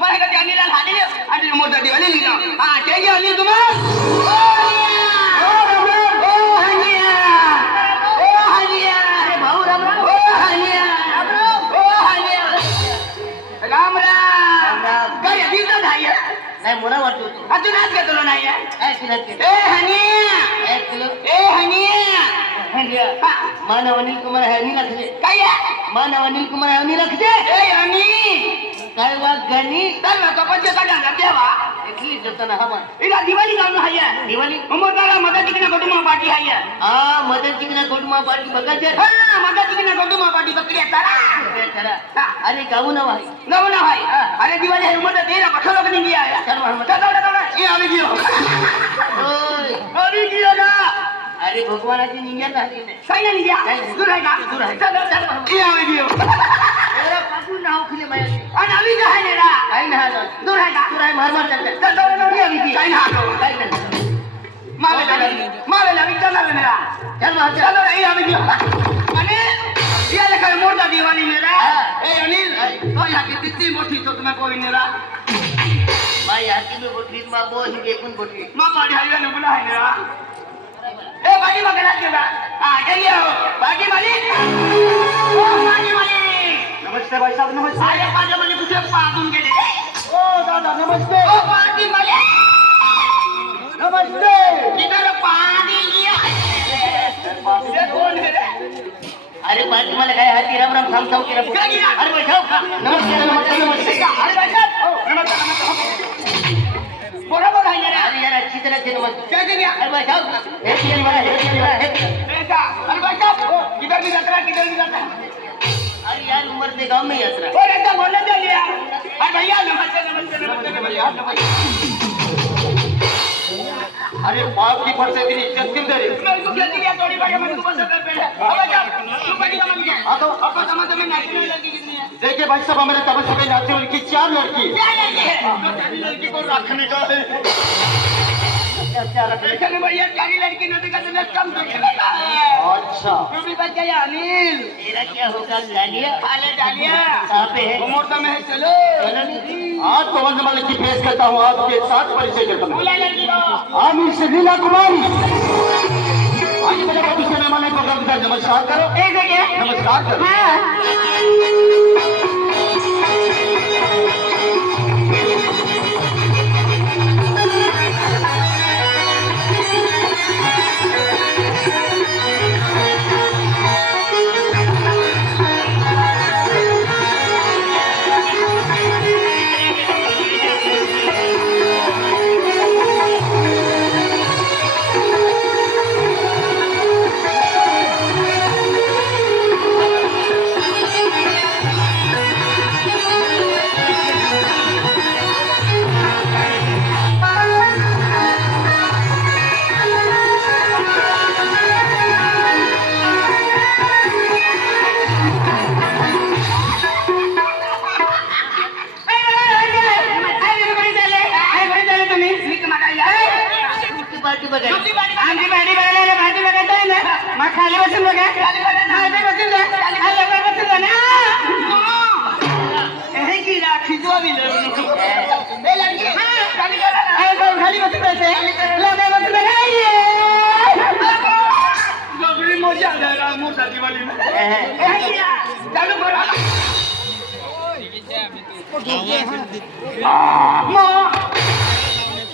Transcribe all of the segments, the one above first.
मला कधी अनिला हानी आणि मोठा दिवाळी लिहिला हा ते घ्या अनिल तुम्हा नाही मोरा वाटतो अजून आज घेतलो नाही काय किलत ए हनिया एक किलो ए हनिया मानव अनिल कुमार हनी रखले काय मानव अनिल कुमार हनी रखले ए हनी काय वाग गणी तर ना तो पंच काढा देवा इथली जतन हवा इला दिवाळी जाऊन हाय दिवाळी उमरदारा मदत किना कुटुंब पार्टी हाय हा मदत किना कुटुंब पार्टी बघायचे हा मदत किना कुटुंब पार्टी बकरी चला खरा अरे गाऊ ना भाई नव ना भाई अरे दिवाळी है मदत देना पठो लोग नहीं गया है चल मोहम्मद चलो ये आवी गियो ओय आवी गियो ना अरे भगवानाची निंग्या झाली नाही काय नाही गया दूर है का दूर है चलो चलो ये आवी गियो एरा पाकू नाव खुले माया आणि आवी का है नेरा काय ना दूर है का दूर आहे मार मार चल चलो ये आवी की काय ना हातो काय कर मावे लावी चला नेरा चल मार चलो ये आवी गियो आणि ये लेखा मोठा दिवाळी नेरा ए अनिल तो या किती मोठी तो तुम्ही कोई नेरा माय हाती में बोटली मा बो ही एकूण बोटली मा पाडी हाय ना बुला है नेरा ए बाजी मगला केला हां चलिए बाजी मालिक ओ बाजी मालिक नमस्ते भाई साहब नमस्ते आले बाजी मालिक कुठे पाहून गेले ओ दादा नमस्ते ओ बाजी मालिक नमस्ते किधर पानी गया ये कौन है अरे बाजी मला काय हाती राम राम थांब थांब केला अरे बैठाव नमस्ते नमस्ते नमस्ते अरे बैठा नमस्ते नमस्ते बरोबर आहे यार अरे यार अच्छी तरह से नमस्ते क्या क्या अरे बैठाव हे किन वाला हे ऐसा अरे बैठा किधर भी यात्रा अरे यार उम्र दे गांव में यात्रा ओ ऐसा बोलने दे यार अरे भैया नमस्ते नमस्ते नमस्ते भैया अरे बाप की फरसे तेरी इज्जत क्यों करे मेरे को क्या दिया थोड़ी बार मैं तुमको सब पहले अब जा तू बड़ी कमाल की हां तो आपको समझ में नेशनल लड़की कितनी है देखिए भाई साहब हमारे तबसे में नाचे उनकी 4 लड़की क्या लड़की है तो चाली लड़की को रखने का है क्या रखने भैया चाली लड़की नदी का तो कम तो खेलता है अच्छा तू भी बच गया अनिल तेरा क्या होगा डालिया खाले डालिया कहां पे है मोटा में है चलो आज पवन मालिक की पेश करता हूँ आपके साथ परिचय करता हूँ बुला लड़की को आमिर से लीला कुमारी आज मेरे को दूसरे मेहमान को नमस्कार करो एक जगह नमस्कार करो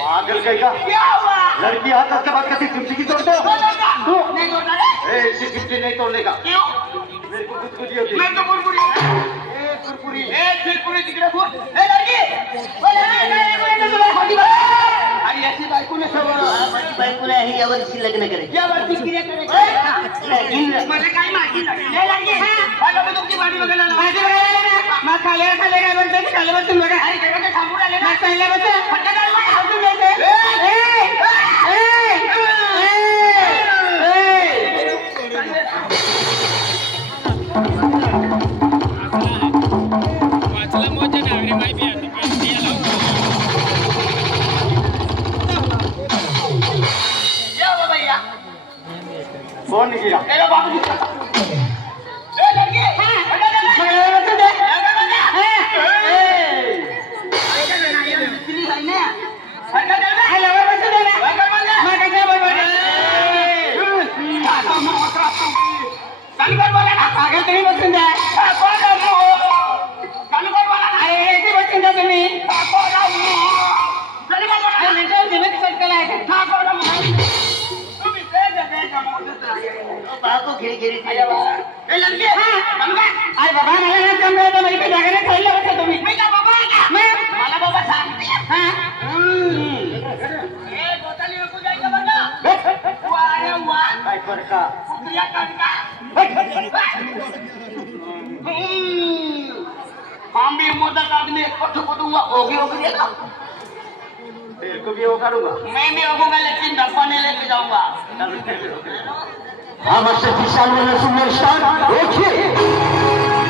पागल कहेगा लड़की हाथ से बात करती चिमची की तोड़ते हो ऐसी चिमची नहीं तोड़ने का मेरे को कुछ होती मैं तो कुरकुरी कुरकुरी कुरकुरी तिकडे फुट ए लड़की ओ लड़की आणि ऐसी बायको ने सब माझी बायकोला आहे यावर्षी लग्न करायचे या वरती क्रिया करे मला काय माहिती नाही ए लड़की बाबा मी तुमची भाडी बघायला भाडी बघायला मा खाले काय बोलते खाले बसून बघा अरे काय थांबू राहिले ना पहिल्या बसून फटा काढ मग हातून घ्यायचे कौन निकला पाहतो घेरी अरे बाबा. ए, लडकी, थांब का? अरे बाबा मला नाही जमलं तर मला जागाने खायला बसता तुम्ही मी का बाबा का? मला बाबा सांगते ए गोताली नको जायचं बघा वा रे वा काय कर का कुत्र्या काढका हम भी मोदक आदमी कठु कटूंगा होगी होगी देगा तेरे को भी वो करूंगा मैं भी होगा लेकिन डब्बा नहीं लेके जाऊंगा हाँ बच्चे 30 साल में सुपर स्टार देखिए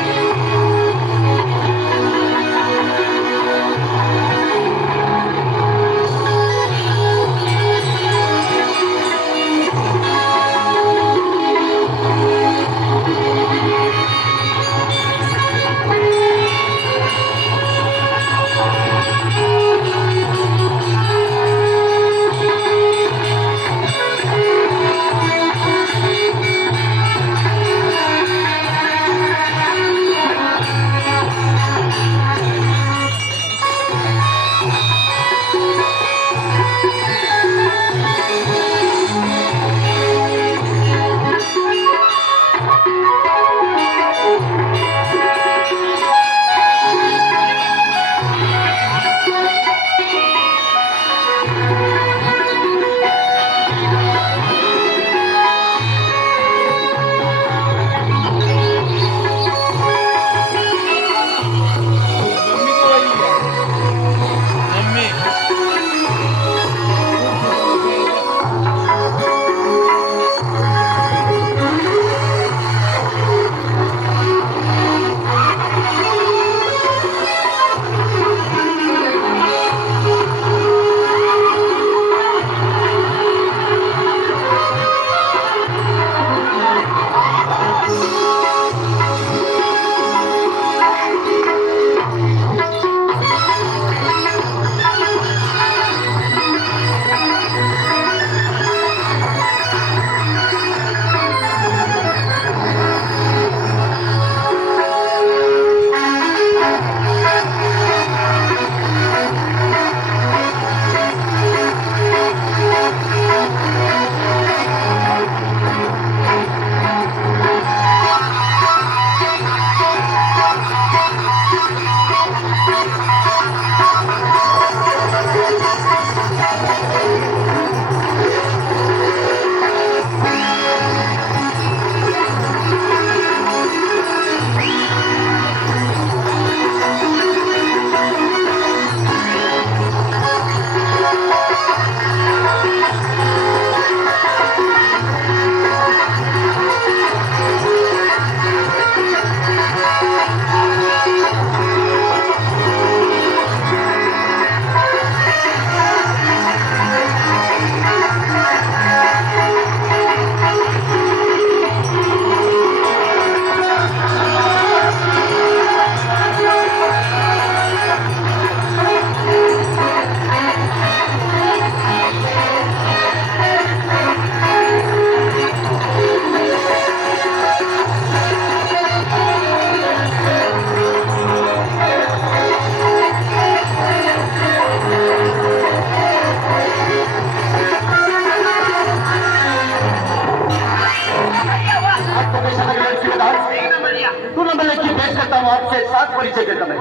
आपके साथ परिचय देता मैं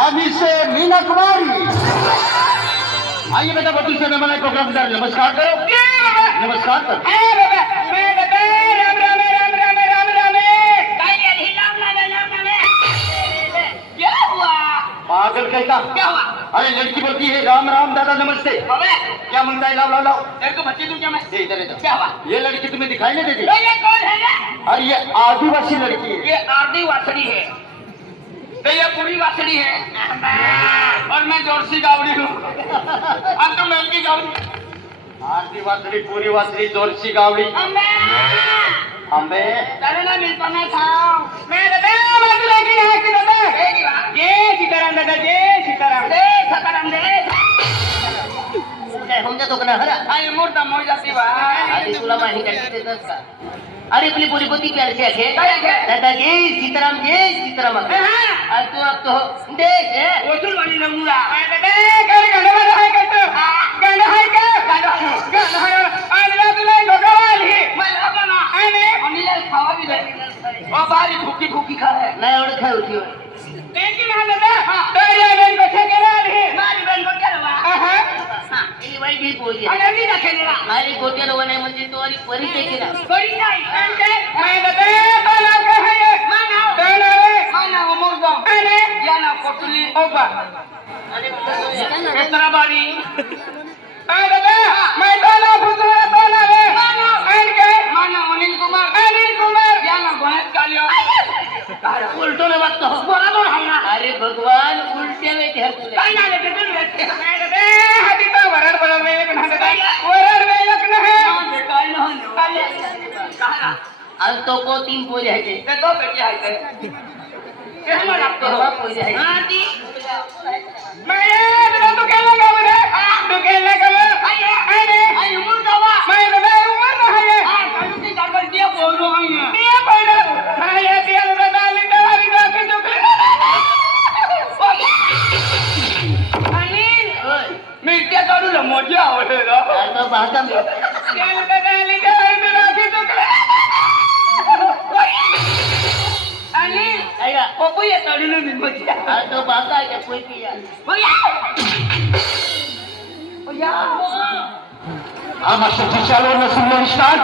अभी से मीना कुमारी आइए बेटा बतू से मेहमान प्रोग्राम सर नमस्कार करो नमस्कार करो पागल कहता क्या हुआ? अरे लड़की बोलती है राम राम दादा नमस्ते अबे क्या मनता है लाओ लाओ लाओ तेरे को बच्चे दूं क्या मैं? ये इधर इधर क्या हुआ? ये लड़की तुम्हें दिखाई नहीं देती ये कौन है ये? और ये आदिवासी लड़की है ये आधी वासड़ी है तो ये पूरी वासड़ी है और मैं जोरसी गावड़ी हूँ अब तो मैं की गावड़ी आदिवासी पूरी वासरी जोरसी गावड़ी अम्बे चलो ना मिल पाना खाओ मैं दादा बाजू लेके यहाँ से दादा जय सीताराम दादा जय सीताराम काय होऊन जातो का ना हरा अरे मोठा मोय जाती बा अरे तुला माहिती काय देतोस का अरे अपनी पूरी पोती प्यारची आहे काय आहे? दादा जय सीताराम हाँ। अरे तू अब तो देख वसूल वाली नमुना दादा काय गाणं आहे का तो गाणं आहे का गाणं आहे आणि तुला गोगावाली मला बना आणि परिचय केला बरी नाही माझं बेटा नाव काय आहे नाव मुर्गा या नाव कोटली ओबा केसराबारी उलटो न बघतो बरोबर आहे ना अरे भगवान उलट्या वेळ घ्यायचं काय झालं ते तुम्ही आज तो को 3 पोरी आहे तेव्हा पोरी आहे होय. मिरच्या काढून मजा आवडेल आता भाषा मी आणि ऐका पपया काढून मी मजा आज तो भाषा आहे का कोई पिया आम्हा शक्तिशालीवर नसून स्टार्ट